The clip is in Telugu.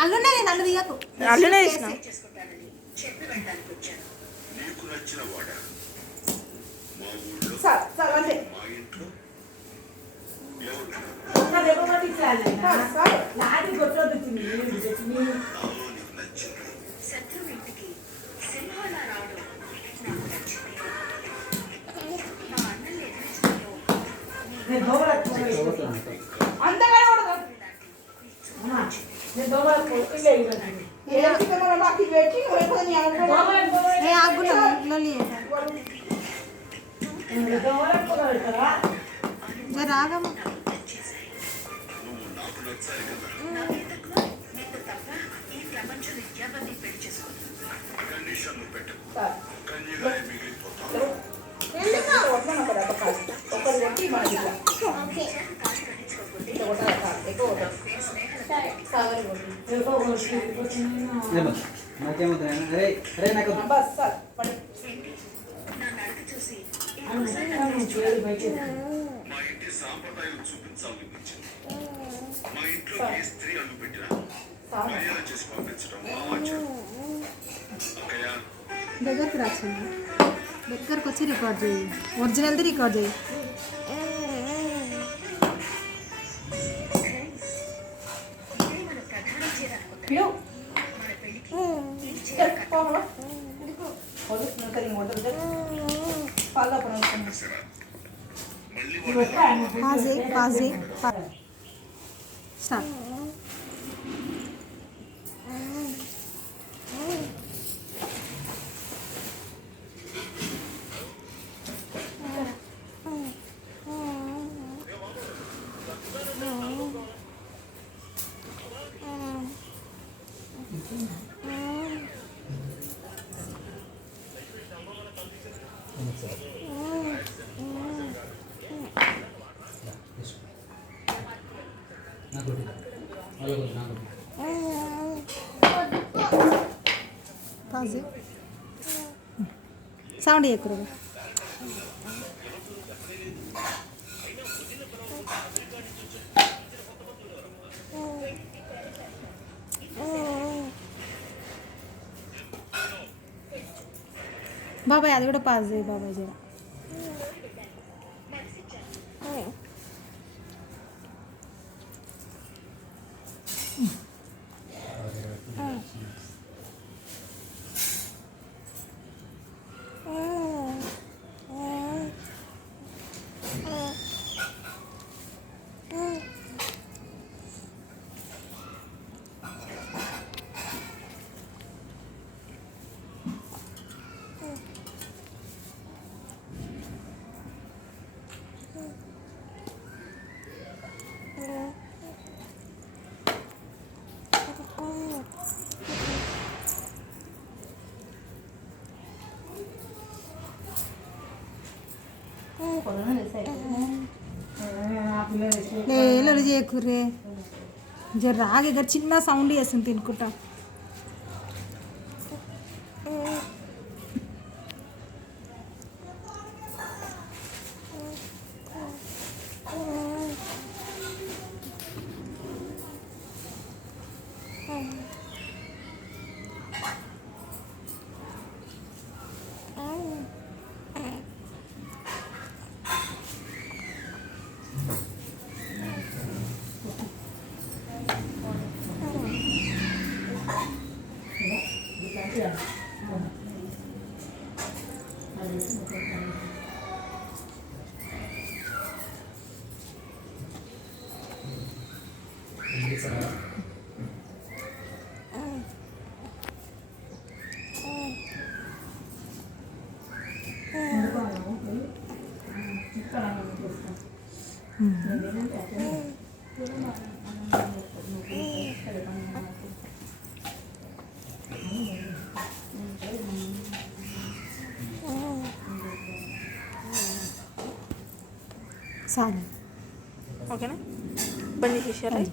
అల్లునే నన్ను దిగకు అల్లునే తీసిన రాగమ్మ మా ఇంటి సాంప్రదాయాలు చూపించాలని వచ్చింది. మా ఇంట్లో ఏ స్త్రీ అల్లు పెట్టినా మర్యాద చేసి పంపించడం మా ఆచారం. దగ్గరికి రాసింది దగ్గరకు వచ్చి రికార్డ్ చేయి ఒరిజినల్ది రికార్డ్ చేయి పాజే స్టార్ట్ సౌండ్ చేయకూడదు బాబాయ్ అది కూడా పాస్ చేయి బాబాయ్ జర లొలి చేయకుర్రే జర రాగి దగ్గర చిన్న సౌండ్ చేస్తుంది తినుకుంటా ఓకేనా బంద్ చేసేయాలి.